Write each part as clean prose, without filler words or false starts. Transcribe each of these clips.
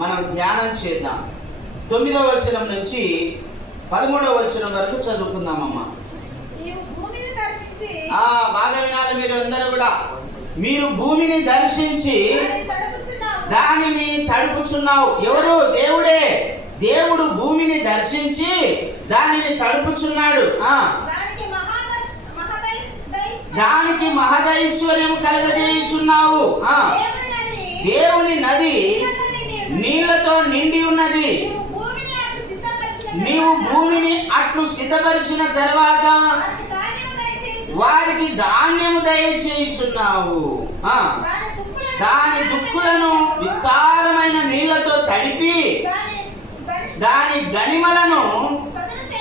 మనం ధ్యానం చేద్దాం. 9వ వచనం నుంచి 13వ వచనం వరకు చదువుకుందామమ్మా. బాగా వినాలి మీరు అందరూ కూడా. మీరు భూమిని దర్శించి దానిని తడుపుచున్నావు. ఎవరు? దేవుడే. దేవుడు భూమిని దర్శించి దానిని తడుపుచున్నాడు. దానికి మహదైశ్వర్యం కలగజేయుచున్నావు. దేవుని నది నీళ్లతో నిండి ఉన్నది. నీవు భూమిని అట్లు సిద్ధపరిచిన తర్వాత వారికి ధాన్యము దయచేయుచున్నావు. దాని దుక్కులను విస్తారమైన నీళ్లతో తడిపి దాని గనిమలను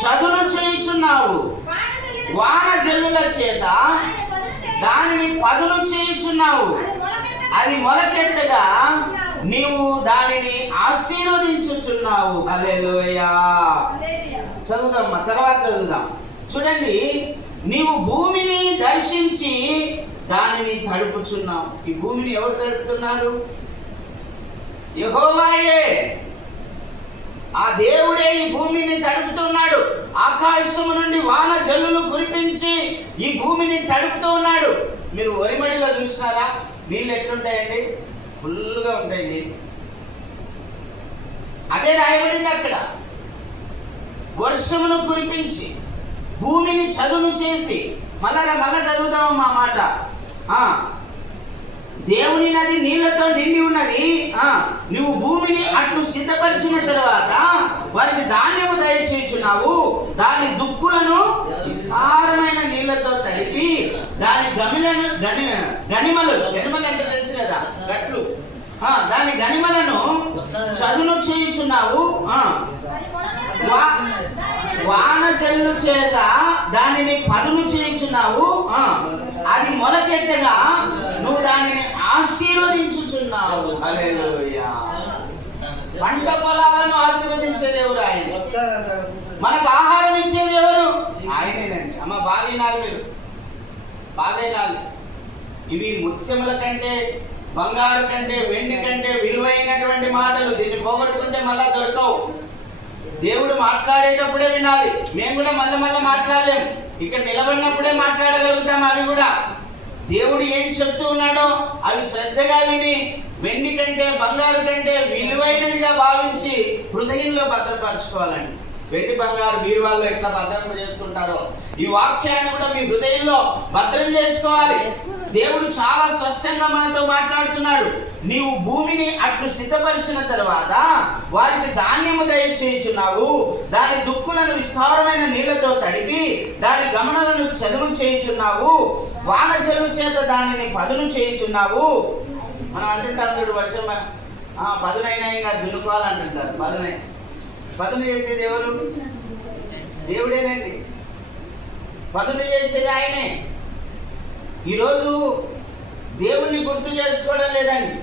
చదును చేయుచున్నావు. వాన జల్లుల చేత దానిని పదును చేయుచున్నావు. అది మొలకెత్తగా నీవు దానిని ఆశీర్వదించుచున్నావు. హల్లెలూయా. చదువుదామా, తర్వాత చదువుదాం. చూడండి, నీవు భూమిని దర్శించి దానిని తడుపుచున్నావు. ఈ భూమిని ఎవరు తడుపుతున్నారు? యెహోవాయే. ఆ దేవుడే ఈ భూమిని తడుపుతున్నాడు. ఆకాశము నుండి వాన జల్లులు కురిపించి ఈ భూమిని తడుపుతూ ఉన్నాడు. మీరు వరిమడిలో చూసినారా? నీళ్ళు ఎట్లుంటాయండి? ఫుల్గా ఉంటాయండి. అదే రాయబడింది అక్కడ. వర్షమును కురిపించి భూమిని చదును చేసి మళ్ళా చదువుదామమ్మా మాట. దేవుని నది నీళ్లతో నిండి ఉన్నది. నువ్వు భూమిని అట్లు సిద్ధపరిచిన తర్వాత వారికి ధాన్యము దయచేయుచున్నావు. దాని దుక్కులను విస్తారమైన నీళ్లతో తడిపి దాని గనిమలు అంటే తెలుసు కదా, గట్లు. దాని గనిమలను చదును చేయుచున్నావు. వాన జల్లు చేత దానిని పదును చేయుచున్నావు. అది మొలకెత్తగా నువ్వు దానిని ఆశీర్వదించుచున్నావు. హల్లెలూయా. పంట పొలాలను ఆశీర్వదించేది ఎవరు? ఆయన. మనకు ఆహారం ఇచ్చేది ఎవరు? ఆయనేనండి. అమ్మ బాగా వినాలి మీరు, బాగా వినాలి. ఇవి ముత్యముల కంటే, బంగారు కంటే, వెండి కంటే విలువైనటువంటి మాటలు. దీన్ని పోగొట్టుకుంటే మళ్ళా దొరకవు. దేవుడు మాట్లాడేటప్పుడే వినాలి. మేము కూడా మళ్ళీ మాట్లాడలేం. ఇక్కడ నిలబడినప్పుడే మాట్లాడగలుగుతాం. అవి కూడా దేవుడు ఏం చెప్తూ ఉన్నాడో అవి శ్రద్ధగా విని వెండి కంటే బంగారు కంటే విలువైనదిగా భావించి హృదయంలో భద్రపరచుకోవాలండి. వెండి బంగారు బీరువాల్లో ఎట్లా భద్రం చేసుకుంటారో ఈ వాక్యాన్ని కూడా మీ హృదయంలో భద్రం చేసుకోవాలి. దేవుడు చాలా స్పష్టంగా మనతో మాట్లాడుతున్నాడు. నీవు భూమిని అట్లు సిద్ధపరిచిన తర్వాత వారికి ధాన్యము దయచేయుచున్నావు. దాని దుక్కులను విస్తారమైన నీళ్లతో తడిపి దాని గమనాలను చదును చేయుచున్నావు. వాన జల్లు చేత దానిని పదును చేయుచున్నావు. మనం అంటుంటాం చూడు, వర్షం పదునైనా ఇంకా దున్నుకోవాలంటుంటారు. పదును చేసేది ఎవరు? దేవుడేనండి. పదును చేసేది ఆయనే. ఈరోజు దేవుణ్ణి గుర్తు చేసుకోవడం లేదండి.